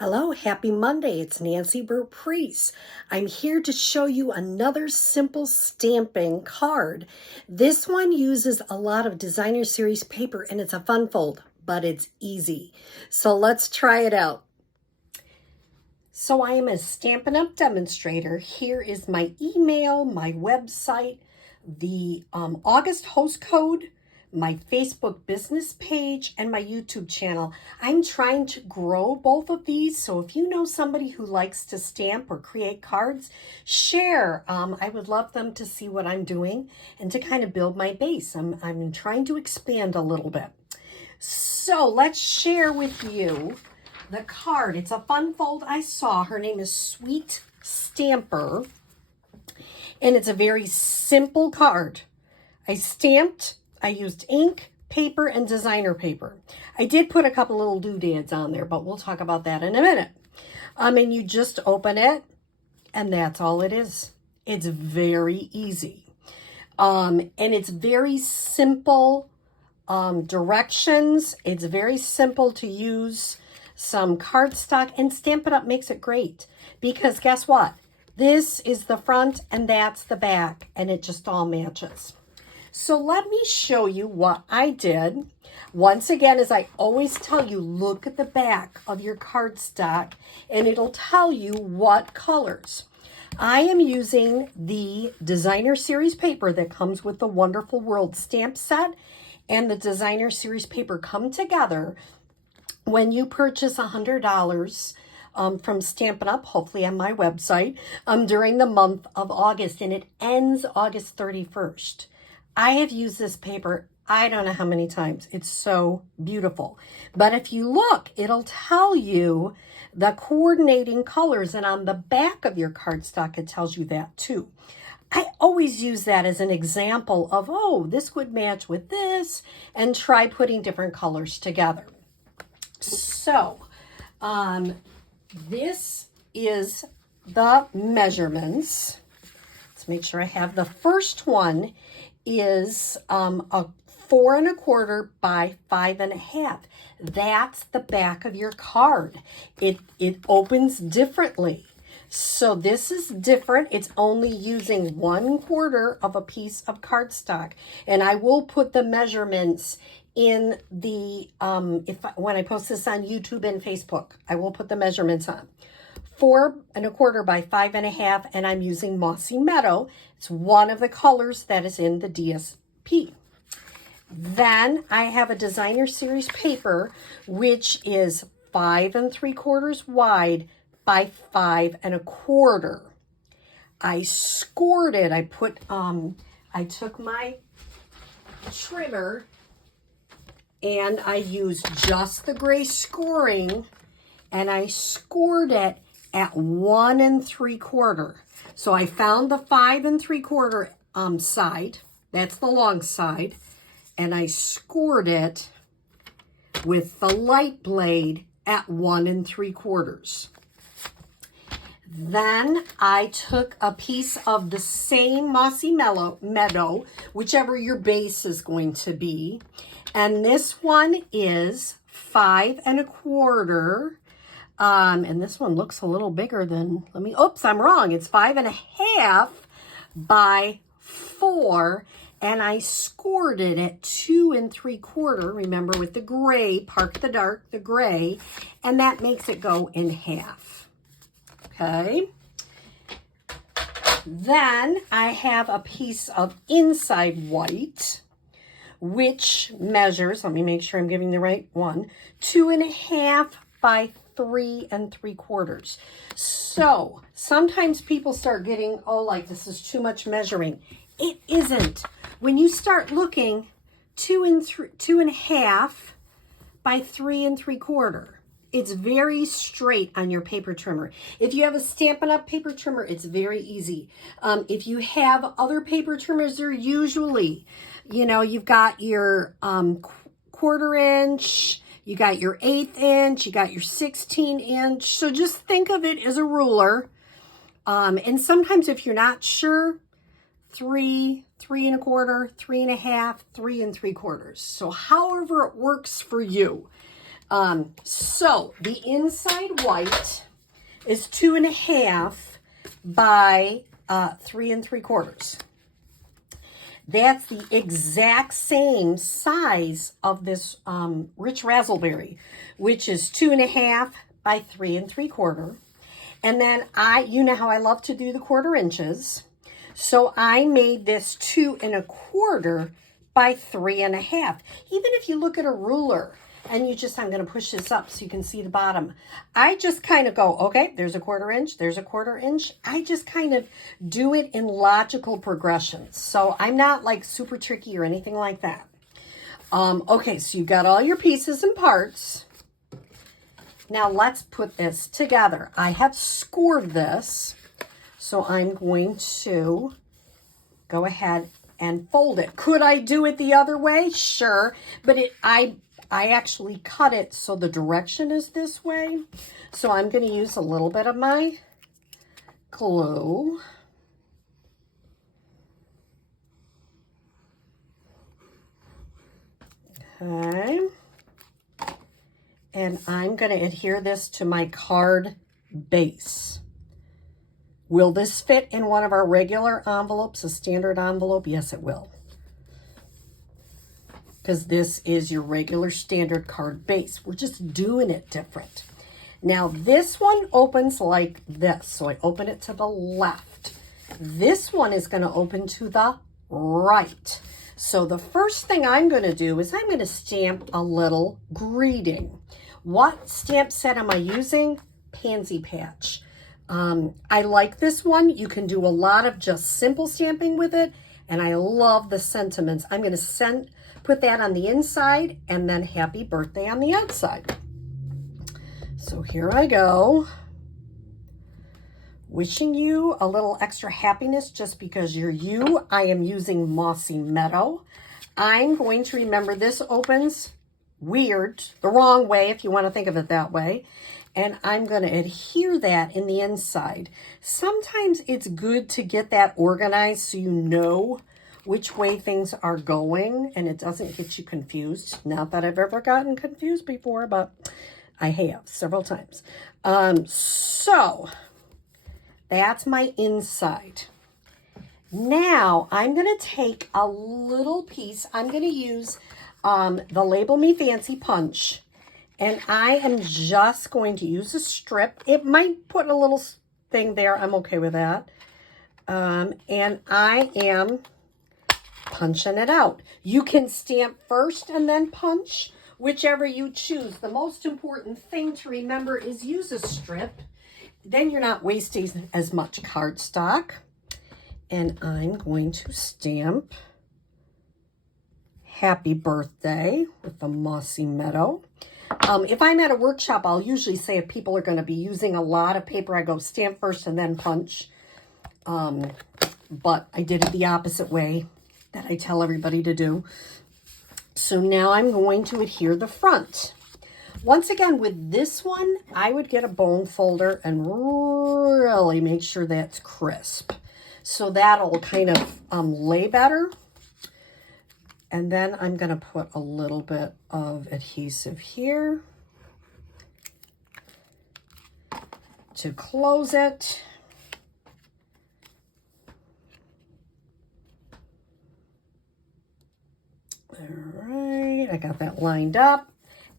Hello, happy Monday. It's Nancy Burt-Preece. I'm here to show you another simple stamping card. This one uses a lot of designer series paper and it's a fun fold, but it's easy. So let's try it out. So I am a Stampin' Up! Demonstrator. Here is my email, my website, the August host code, my Facebook business page, and my YouTube channel. I'm trying to grow both of these, so if you know somebody who likes to stamp or create cards, share. I would love them to see what I'm doing and to kind of build my base. I'm trying to expand a little bit. So let's share with you the card. It's a fun fold I saw. Her name is Sweet Stamper, and it's a very simple card. I used ink, paper, and designer paper. I did put a couple little doodads on there, but we'll talk about that in a minute. And you just open it, and that's all it is. It's very easy. And it's very simple directions. It's very simple to use some cardstock, and Stampin' Up! Makes it great because guess what? This is the front and that's the back, and it just all matches. So let me show you what I did. Once again, as I always tell you, look at the back of your cardstock and it'll tell you what colors. I am using the designer series paper that comes with the Wonderful World stamp set, and the designer series paper come together when you purchase $100 from Stampin' Up!, hopefully on my website, during the month of August, and it ends August 31st. I have used this paper, I don't know how many times. It's so beautiful. But if you look, it'll tell you the coordinating colors, and on the back of your cardstock, it tells you that too. I always use that as an example of, oh, this would match with this, and try putting different colors together. So, this is the measurements. Let's make sure I have the first one is a 4 1/4 by 5 1/2. That's the back of your card. It opens differently. So this is different. It's only using 1/4 of a piece of cardstock, and I will put the measurements in the when I post this on YouTube and Facebook. I will put the measurements on. 4 1/4 by 5 1/2, and I'm using Mossy Meadow. It's one of the colors that is in the DSP. Then I have a designer series paper, which is 5 3/4 wide by 5 1/4. I scored it. I took my trimmer and I used just the gray scoring, and I scored it at 1 3/4. So I found the 5 3/4 side. That's the long side. And I scored it with the light blade at 1 3/4. Then I took a piece of the same Mossy Meadow, whichever your base is going to be. And this one is 5 1/4. And this one looks a little bigger than, oops, I'm wrong. It's 5 1/2 by 4. And I scored it at 2 3/4. Remember, with the gray, park the dark, the gray, and that makes it go in half. Okay. Then I have a piece of inside white, which measures, let me make sure I'm giving the right one, 2 1/2 by 3 3/4. So sometimes people start getting, oh, like this is too much measuring. It isn't. When you start looking, 2 1/2 by 3 3/4. It's very straight on your paper trimmer. If you have a Stampin' Up! Paper trimmer, it's very easy. If you have other paper trimmers, they're usually, you've got your 1/4 inch, you got your 1/8 inch, you got your 16 inch. So just think of it as a ruler. And sometimes if you're not sure, 3 1/4, 3 1/2, 3 3/4. So however it works for you. So the inside white is 2.5 by 3 3/4. That's the exact same size of this rich razzleberry, which is 2.5 by 3 3/4. And then you know how I love to do the 1/4 inches. So I made this 2 1/4 by 3 1/2. Even if you look at a ruler and I'm going to push this up so you can see the bottom. I just kind of go, okay, there's a 1/4 inch, there's a 1/4 inch. I just kind of do it in logical progressions. So I'm not like super tricky or anything like that. Okay, so you've got all your pieces and parts. Now let's put this together. I have scored this, so I'm going to go ahead and fold it. Could I do it the other way? Sure, but I actually cut it so the direction is this way. So I'm going to use a little bit of my glue. Okay. And I'm going to adhere this to my card base. Will this fit in one of our regular envelopes, a standard envelope? Yes, it will. Because this is your regular standard card base. We're just doing it different. Now this one opens like this. So I open it to the left. This one is going to open to the right. So the first thing I'm going to do is I'm going to stamp a little greeting. What stamp set am I using? Pansy Patch. I like this one. You can do a lot of just simple stamping with it. And I love the sentiments. I'm going to put that on the inside and then happy birthday on the outside. So here I go. Wishing you a little extra happiness just because you're you. I am using Mossy Meadow. I'm going to remember this opens weird, the wrong way if you want to think of it that way. And I'm going to adhere that in the inside. Sometimes it's good to get that organized so you know which way things are going and it doesn't get you confused. Not that I've ever gotten confused before, but I have several times. So that's my inside. Now I'm going to take a little piece. I'm going to use the Label Me Fancy punch. And I am just going to use a strip. It might put a little thing there. I'm okay with that. And I am punching it out. You can stamp first and then punch, whichever you choose. The most important thing to remember is use a strip. Then you're not wasting as much cardstock. And I'm going to stamp Happy Birthday with the Mossy Meadow. If I'm at a workshop, I'll usually say if people are going to be using a lot of paper, I go stamp first and then punch. But I did it the opposite way that I tell everybody to do. So now I'm going to adhere the front. Once again, with this one, I would get a bone folder and really make sure that's crisp. So that'll kind of lay better. And then I'm going to put a little bit of adhesive here to close it. All right, I got that lined up.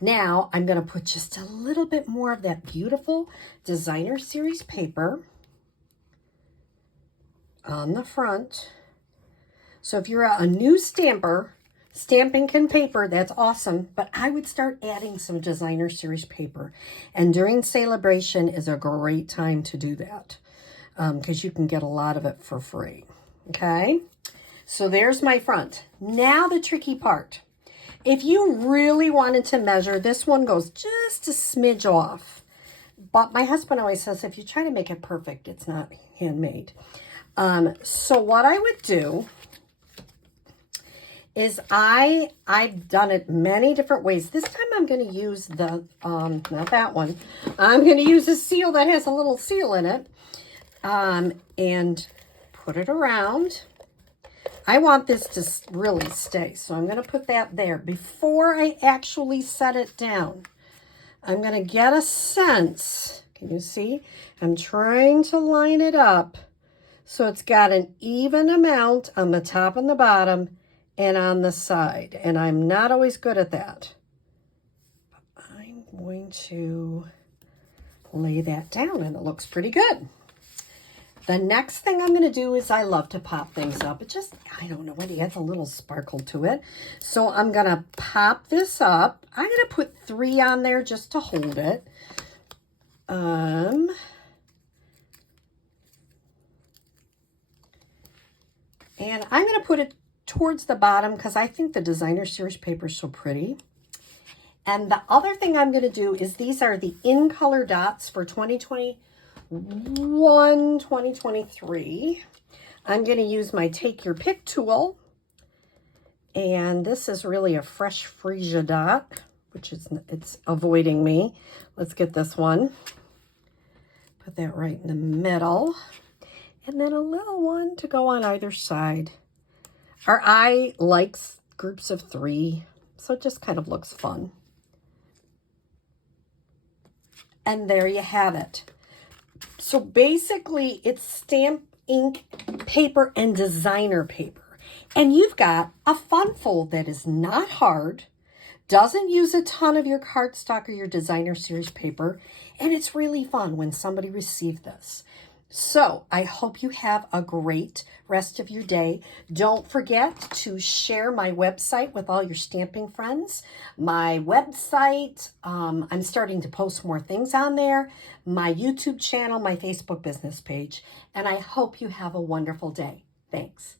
Now I'm going to put just a little bit more of that beautiful designer series paper on the front. So if you're a new stamper, stamping paper, that's awesome. But I would start adding some designer series paper. And during Sale A Bration is a great time to do that because you can get a lot of it for free. Okay, so there's my front. Now the tricky part. If you really wanted to measure, this one goes just a smidge off. But my husband always says, if you try to make it perfect, it's not handmade. So what I would do is I've done it many different ways. This time I'm going to use the, not that one. I'm going to use a seal that has a little seal in it and put it around. I want this to really stay, so I'm going to put that there before I actually set it down. I'm going to get a sense. Can you see? I'm trying to line it up so it's got an even amount on the top and the bottom and on the side. And I'm not always good at that. I'm going to lay that down and it looks pretty good. The next thing I'm going to do is I love to pop things up. It just, I don't know, it adds a little sparkle to it. So I'm going to pop this up. I'm going to put 3 on there just to hold it. And I'm going to put it towards the bottom because I think the designer series paper is so pretty. And the other thing I'm going to do is these are the in color dots for 2021, 2023. I'm going to use my Take Your Pick tool. And this is really a fresh freesia dot, which is, it's avoiding me. Let's get this one. Put that right in the middle. And then a little one to go on either side. Our eye likes groups of 3, so it just kind of looks fun. And there you have it. So basically, it's stamp, ink, paper, and designer paper. And you've got a fun fold that is not hard, doesn't use a ton of your cardstock or your designer series paper, and it's really fun when somebody receives this. So I hope you have a great rest of your day. Don't forget to share my website with all your stamping friends. My website, I'm starting to post more things on there, my YouTube channel, my Facebook business page, and I hope you have a wonderful day. Thanks.